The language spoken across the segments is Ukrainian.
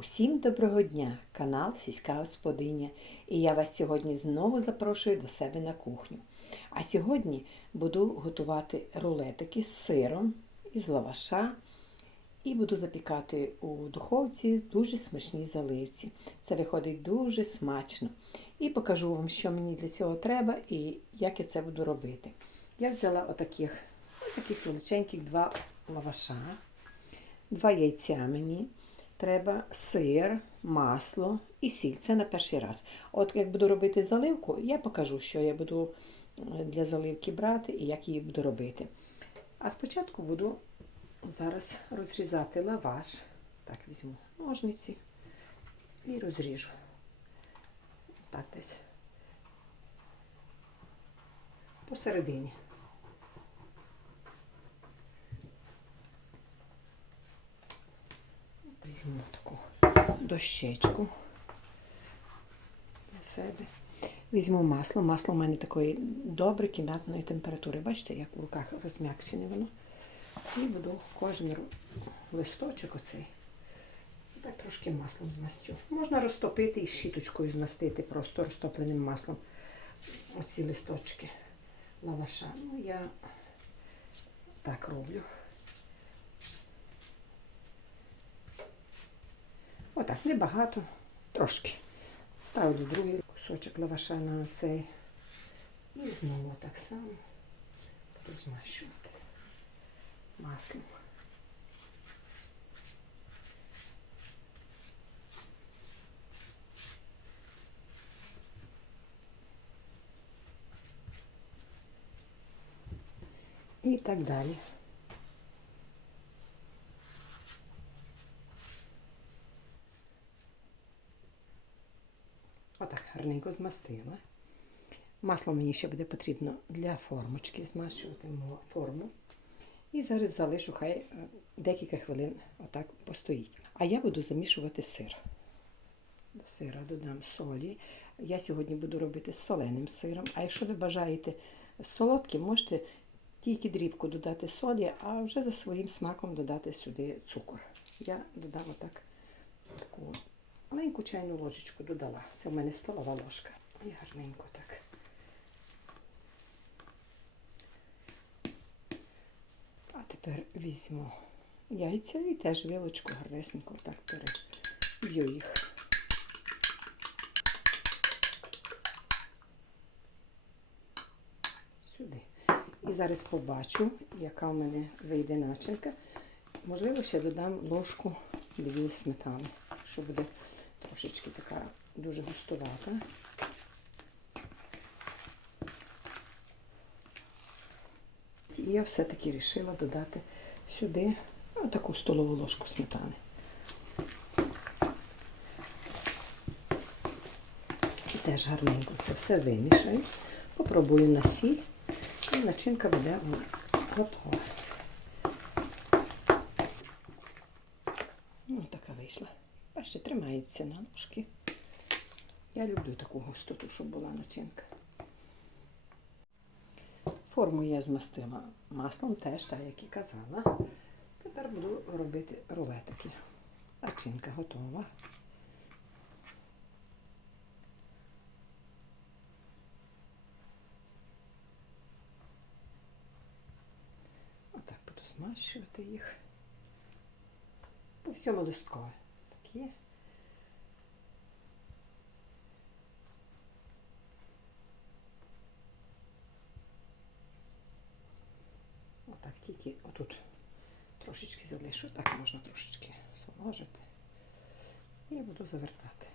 Усім доброго дня! Канал Сільська Господиня. І я вас сьогодні знову запрошую до себе на кухню. А сьогодні буду готувати рулетики з сиром із лаваша і буду запікати у духовці дуже смачні заливці. Це виходить дуже смачно. І покажу вам, що мені для цього треба і як я це буду робити. Я взяла отаких, отаких величеньких два лаваша, два яйця мені. Треба сир, масло і сіль. Це на перший раз. От як буду робити заливку, я покажу, що я буду для заливки брати і як її буду робити. А спочатку буду зараз розрізати лаваш. Так, візьму ножниці і розріжу. Так десь. Посередині. Візьму таку дощечку для себе. Візьму масло. Масло в мене такої добре кімнатної температури. Бачите, як в руках розм'якшене воно. І буду кожен листочок оцей. Так трошки маслом змастю. Можна розтопити і щіточкою змастити просто розтопленим маслом. Оці листочки лаваша. Ну, я так роблю. Отак, небагато, трошки. Ставлю другий кусочок лаваша на цей. І знову так само буду змащувати маслом. І так далі. Отак гарненько змастила. Масло мені ще буде потрібно для формочки, змащувати форму. І зараз залишу, хай е, декілька хвилин отак постоїть. А я буду замішувати сир. До сира додам солі. Я сьогодні буду робити з соленим сиром. А якщо ви бажаєте солодким, можете тільки дрібку додати солі, а вже за своїм смаком додати сюди цукор. Я додам отак таку маленьку чайну ложечку додала. Це в мене столова ложка. І гарненько так. А тепер візьму яйця і теж вилочку гарнесенько так переб'ю їх. Сюди. І зараз побачу, яка в мене вийде начинка. Можливо, ще додам ложку дві сметани, що буде трошечки така дуже густувата. І я все-таки вирішила додати сюди таку столову ложку сметани. І теж гарненько це все вимішаю. Попробую на сіль, і начинка буде готова. Ну, така вийшла. Бачите, тримається на ножки. Я люблю таку густоту, щоб була начинка. Форму я змастила маслом, теж, так як і казала. Тепер буду робити рулетики. Начинка готова. Отак буду змащувати їх. По всьому листкове. Так є. Отак тільки отут трошечки залишу, так можна трошечки соложити. І буду завертати.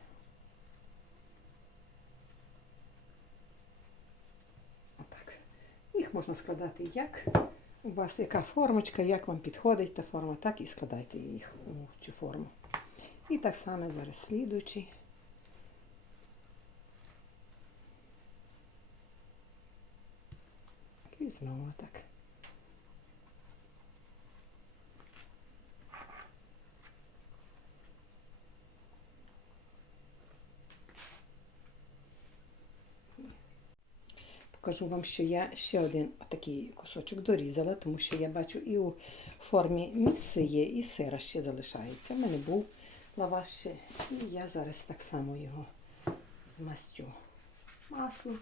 Отак. Їх можна складати як у вас яка формочка, як вам підходить та форма, так і складайте їх у цю форму. І так само зараз слідуючий. І знову так. Покажу вам, що я ще один такий кусочок дорізала, тому що я бачу і у формі мікси є, і сира ще залишається. У мене був лаваш ще. І я зараз так само його змастю маслом.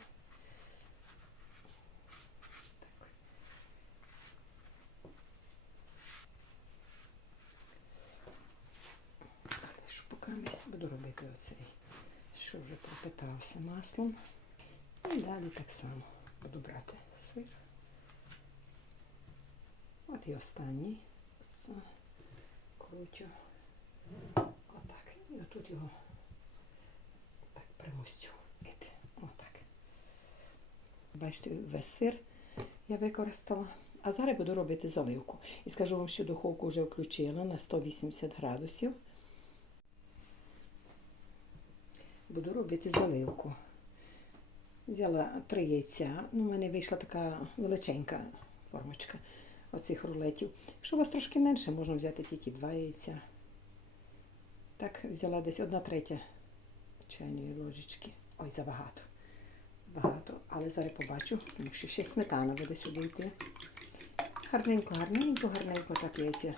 Буду робити оцей, що вже пропитався маслом. І далі так само буду брати сир. От і останній закрутю. Отак. І отут його так примустю. Іти. Отак. Бачите, весь сир я використала. А зараз буду робити заливку. І скажу вам, що духовку вже включила на 180 градусів. Буду робити заливку. Взяла три яйця. Ну, у мене вийшла така величенька формочка оцих рулетів. Якщо у вас трошки менше, можна взяти тільки два яйця. Так, взяла десь одна третя чайної ложечки. Ой, забагато. Багато. Але зараз побачу, тому що ще сметана буде сюди йти. Гарненько, гарненько, гарненько так яйця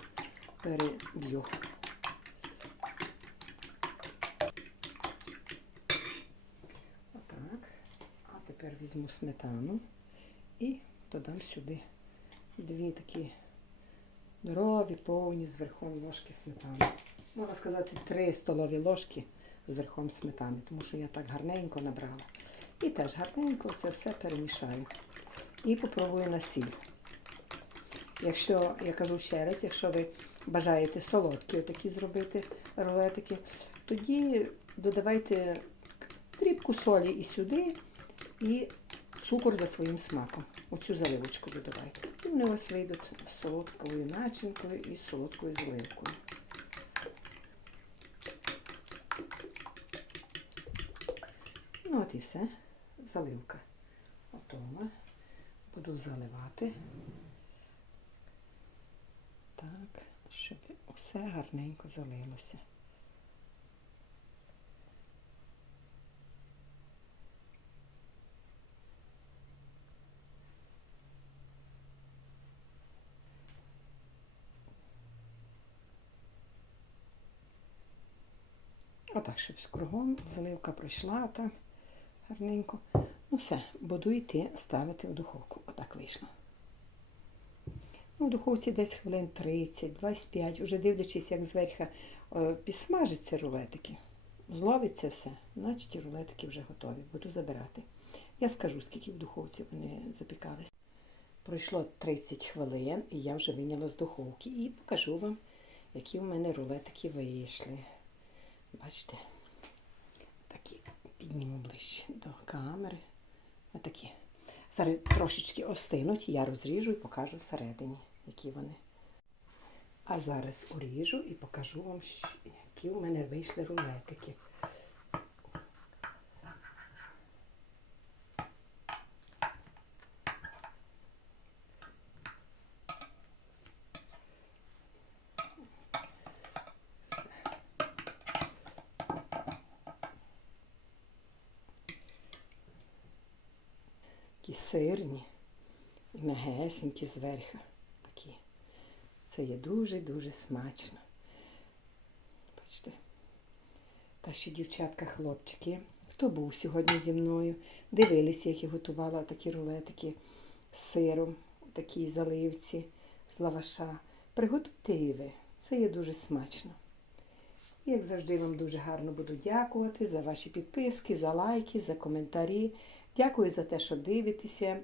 переб'ю. Отак. А тепер візьму сметану і додам сюди дві такі здорові, повні з верхом ложки сметани. Можна сказати, три столові ложки з верхом сметани, тому що я так гарненько набрала. І теж гарненько це все перемішаю. І попробую на сіль. Якщо, я кажу ще раз, якщо ви бажаєте солодкі отакі зробити рулетики, тоді додавайте дрібку солі і сюди, і цукор за своїм смаком. Оцю заливочку додавайте. І вони у вас вийдуть з солодкою начинкою і солодкою заливкою. Ну от і все. Заливка готова. Буду заливати. Так, щоб усе гарненько залилося. Отак, щоб кругом заливка пройшла там гарненько. Ну все, буду йти ставити в духовку. Отак вийшло. Ну, в духовці десь хвилин 30-25, вже дивлячись, як зверху е, підсмажаться рулетики. Зловиться все, значить рулетики вже готові. Буду забирати. Я скажу, скільки в духовці вони запікались. Пройшло 30 хвилин, і я вже виняла з духовки і покажу вам, які в мене рулетики вийшли. Бачите, такі підніму ближче до камери. Отакі. Зараз трошечки остинуть, я розріжу і покажу всередині, які вони. А зараз уріжу і покажу вам, які у мене вийшли рулетики. Такі сирні і м'ягесенькі зверху. Такі. Це є дуже-дуже смачно. Бачите. Та ще дівчатка, хлопчики, хто був сьогодні зі мною, дивилися, як я готувала такі рулетики з сиром, у такій заливці з лаваша. Приготуйте і ви. Це є дуже смачно. Як завжди, вам дуже гарно буду дякувати за ваші підписки, за лайки, за коментарі. Дякую за те, що дивитеся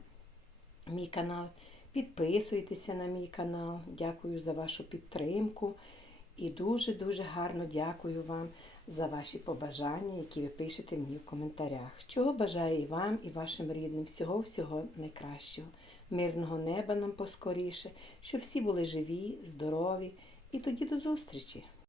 мій канал. Підписуйтеся на мій канал. Дякую за вашу підтримку. І дуже-дуже гарно дякую вам за ваші побажання, які ви пишете мені в коментарях. Чого бажаю і вам, і вашим рідним. Всього-всього найкращого. Мирного неба нам поскоріше, щоб всі були живі, здорові. І тоді до зустрічі!